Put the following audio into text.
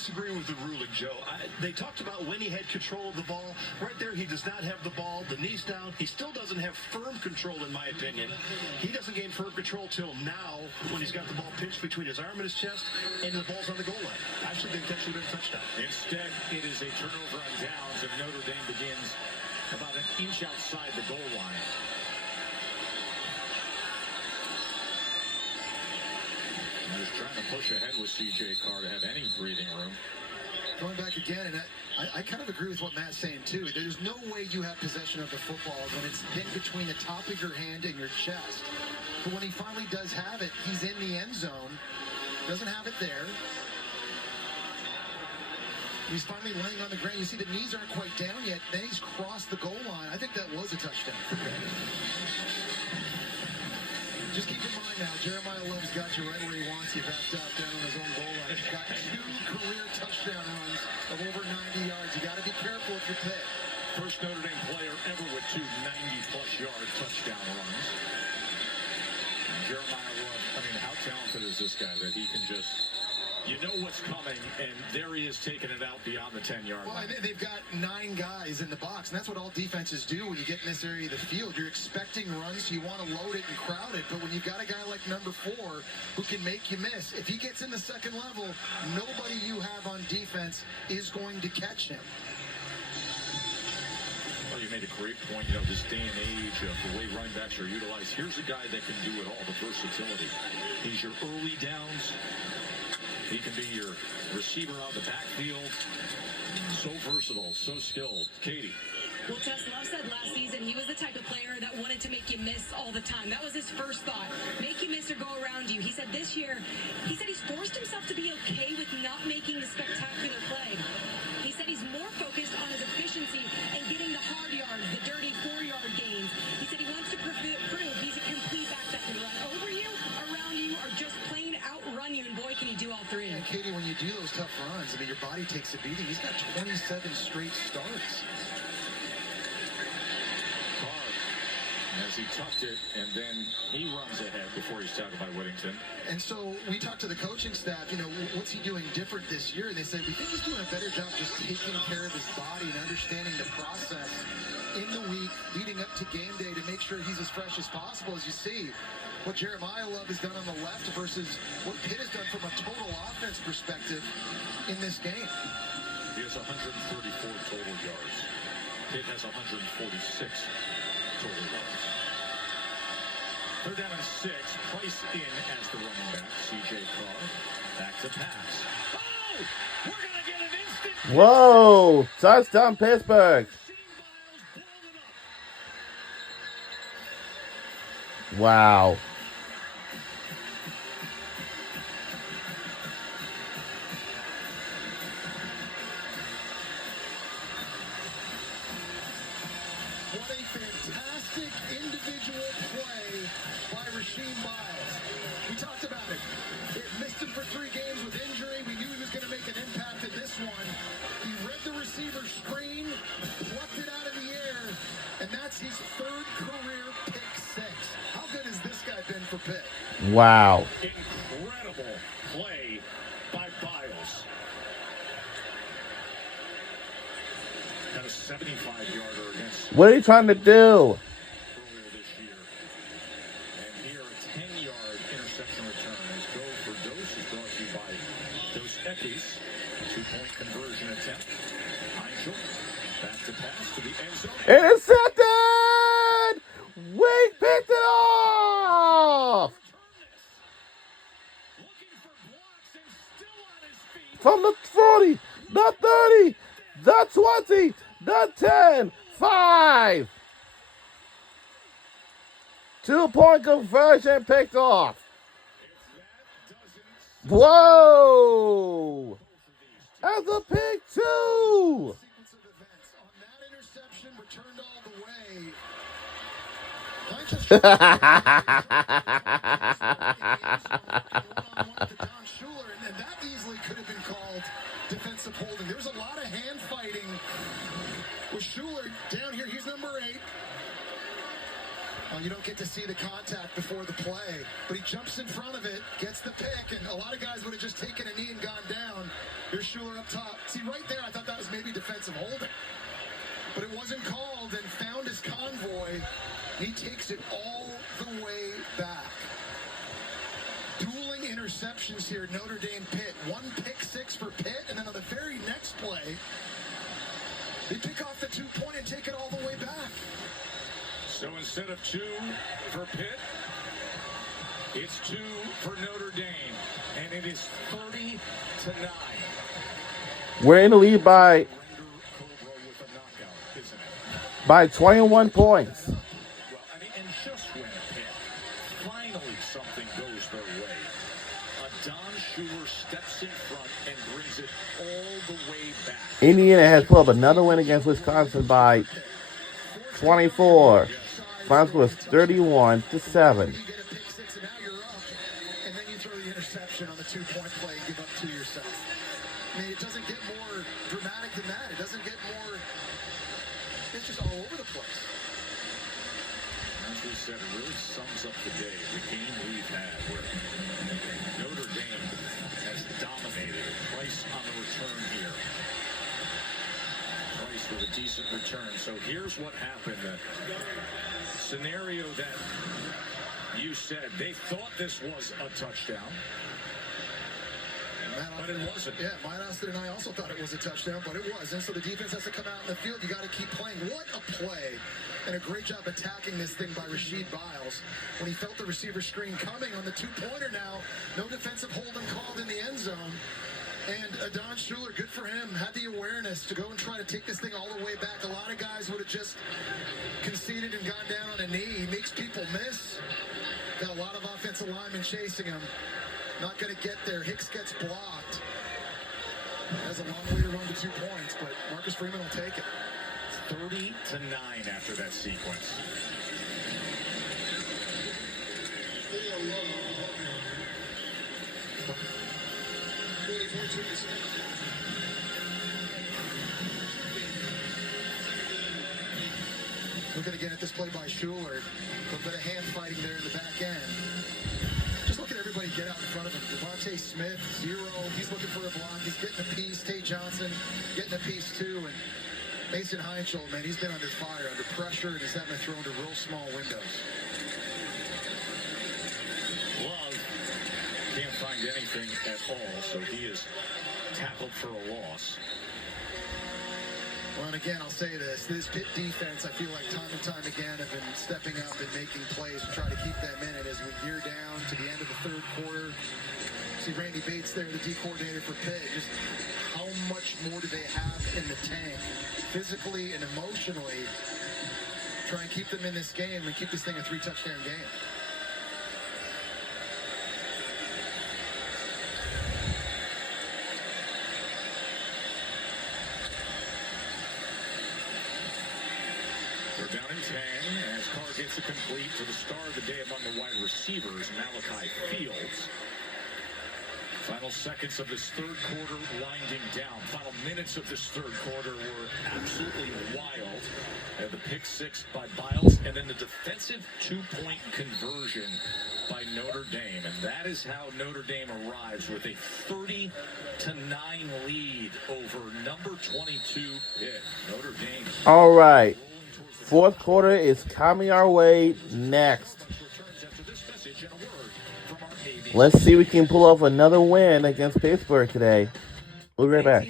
disagree with the ruling, Joe. They talked about when he had control of the ball. Right there, he does not have the ball. The knee's down. He still doesn't have firm control, in my opinion. He doesn't gain firm control till now when he's got the ball pinched between his arm and his chest and the ball's on the goal line. I actually think that should have been a touchdown. Instead, it is a turnover on downs, and Notre Dame begins about an inch outside the goal line. I'm just trying to push ahead with C.J. Carr to have any breathing room. Going back again, and I kind of agree with what Matt's saying, too. There's no way you have possession of the football when it's pinned between the top of your hand and your chest. But when he finally does have it, he's in the end zone. Doesn't have it there. He's finally laying on the ground. You see the knees aren't quite down yet. Then he's crossed the goal line. I think that was a touchdown. Just keep in mind now, Jeremiah Love's got you right where he wants you, backed up down on his own goal line. He's got 2 career touchdown runs of over 90 yards. You got to be careful if you're Pitt. First Notre Dame player ever with 2 90-plus yard touchdown runs. And Jeremiah Love, I mean, how talented is this guy that he can just, you know what's coming, and there he is taking it out beyond the 10-yard line. Well, they've got 9 guys in the box, and that's what all defenses do when you get in this area of the field. You're expecting runs, so you want to load it and crowd it, but when you've got a guy like number 4 who can make you miss, if he gets in the second level, nobody you have on defense is going to catch him. Well, you made a great point. You know, this day and age of the way running backs are utilized, here's a guy that can do it all, the versatility. He's your early downs. He can be your receiver out the backfield. So versatile, so skilled. Katie. Well, Tess Love said last season he was the type of player that wanted to make you miss all the time. That was his first thought. Make you miss or go around you. He said this year, he's forced himself to be okay with not making the spectacular play. He said he's more focused on his efficiency and getting the hard yards, the dirty 4-yard gains. He said he wants to prove he's a complete back that can run over you, around you, or just plain outrun you. And boy, can he do all 3. And Katie, when you do those tough runs, I mean, your body takes a beating. He's got 27 straight starts. As he tucked it, and then he runs ahead before he's tackled by Whittington. And so we talked to the coaching staff, you know, what's he doing different this year? And they said, we think he's doing a better job just taking care of his body and understanding the process in the week leading up to game day to make sure he's as fresh as possible. As you see what Jeremiah Love has done on the left versus what Pitt has done from a total offense perspective in this game. He has 134 total yards. Pitt has 146 total yards. 3rd down and 6. Price in as the running back. C.J. Carr. Back to pass. Oh! We're going to get an instant. Whoa! Touchdown, Pittsburgh. Wow. What a fantastic individual play by Rasheem Miles. We talked about it. It missed him for 3 games with injury. We knew he was going to make an impact in this one. He read the receiver screen, plucked it out of the air, and that's his 3rd career pick 6. How good has this guy been for Pitt? Wow. Incredible play by Biles. Got a 75-yarder against What are you trying to do? earlier this year. And here, a 10-yard interception return as Go for Dose is brought to you by Dose Equis. 2-point conversion attempt. Einschel back to pass to the end zone. Intercepted! Wake picked it off! Looking for blocks and still on his feet. From the 40, the 30, the 20, the 10, 5. 2-point conversion picked off. Whoa! That's a pick 2. Sequence of events. On that interception, returned all the way. Don Schuler, and that easily could have been called defensive holding. There's a lot of hand fighting with Schuler down here. He's number 8. You don't get to see the contact before the play, but he jumps in front of it, gets the pick, and a lot of guys would have just taken a knee and gone down. Here's Schuler up top. See, right there, I thought that was maybe defensive holding. But it wasn't called, and found his convoy. He takes it all the way back. Dueling interceptions here, Notre Dame Pitt. One pick six for Pitt, and then on the very next play, they pick off the 2-point and take it all the way back. So instead of 2 for Pitt, it's 2 for Notre Dame, and it is 30-9. We're in the lead by Cobra with a knockout, isn't it? 21 points. Well, I mean, and just when Pitt finally something goes their way, Don Schuler steps in front and brings it all the way back. Indiana has put up another win against Wisconsin by 24. Final score was 31-7. You get a pick six, and now you're up, and then you throw the interception on the 2-point play and give up 2 yourself. I mean, it doesn't get more dramatic than that. It doesn't get more. It's just all over the place. As we said, it really sums up the day, the game we've had where Notre Dame has dominated. Price on the return here. Price with a decent return. So here's what happened. The scenario that you said, they thought this was a touchdown. But it wasn't. Yeah, Mike Austin and I also thought it was a touchdown, but it wasn't. So the defense has to come out in the field. You got to keep playing. What a play. And a great job attacking this thing by Rasheed Biles. When he felt the receiver screen coming on the 2-pointer now, no defensive holding called in the end zone. And Don Schuler, good for him, had the awareness to go and try to take this thing all the way back. A lot of guys would have just conceded and gone down on a knee. He makes people miss. Got a lot of offensive linemen chasing him. Not going to get there. Hicks gets blocked. Has a long way to run to 2 points, but Marcus Freeman will take it. 30-9 after that sequence. Looking again at this play by Schuler. A little bit of hand fighting there in the back end. Just look at everybody get out in front of him. Devontae Smith, 0. He's looking for a block. He's getting a piece. Tate Johnson getting a piece too. And Mason Heinschel, man, he's been under fire, under pressure, and he's having to throw into real small windows. Love can't find anything at all, so he is tackled for a loss. Well, and again, I'll say this Pitt defense, I feel like time and time again have been stepping up and making plays to try to keep them in it as we gear down to the end of the third quarter. See Randy Bates there, the D coordinator for Pitt. Just how much more do they have in the tank, physically and emotionally, try and keep them in this game and keep this thing a 3-touchdown game. Down in 10 as Carr gets it complete to the star of the day among the wide receivers, Malachi Fields. Final seconds of this third quarter winding down. Final minutes of this third quarter were absolutely wild. The pick six by Biles and then the defensive 2-point conversion by Notre Dame. And that is how Notre Dame arrives with a 30-9 lead over number 22 Pitt. Notre Dame. All right. Fourth quarter is coming our way next. Let's see if we can pull off another win against Pittsburgh today. We'll be right back.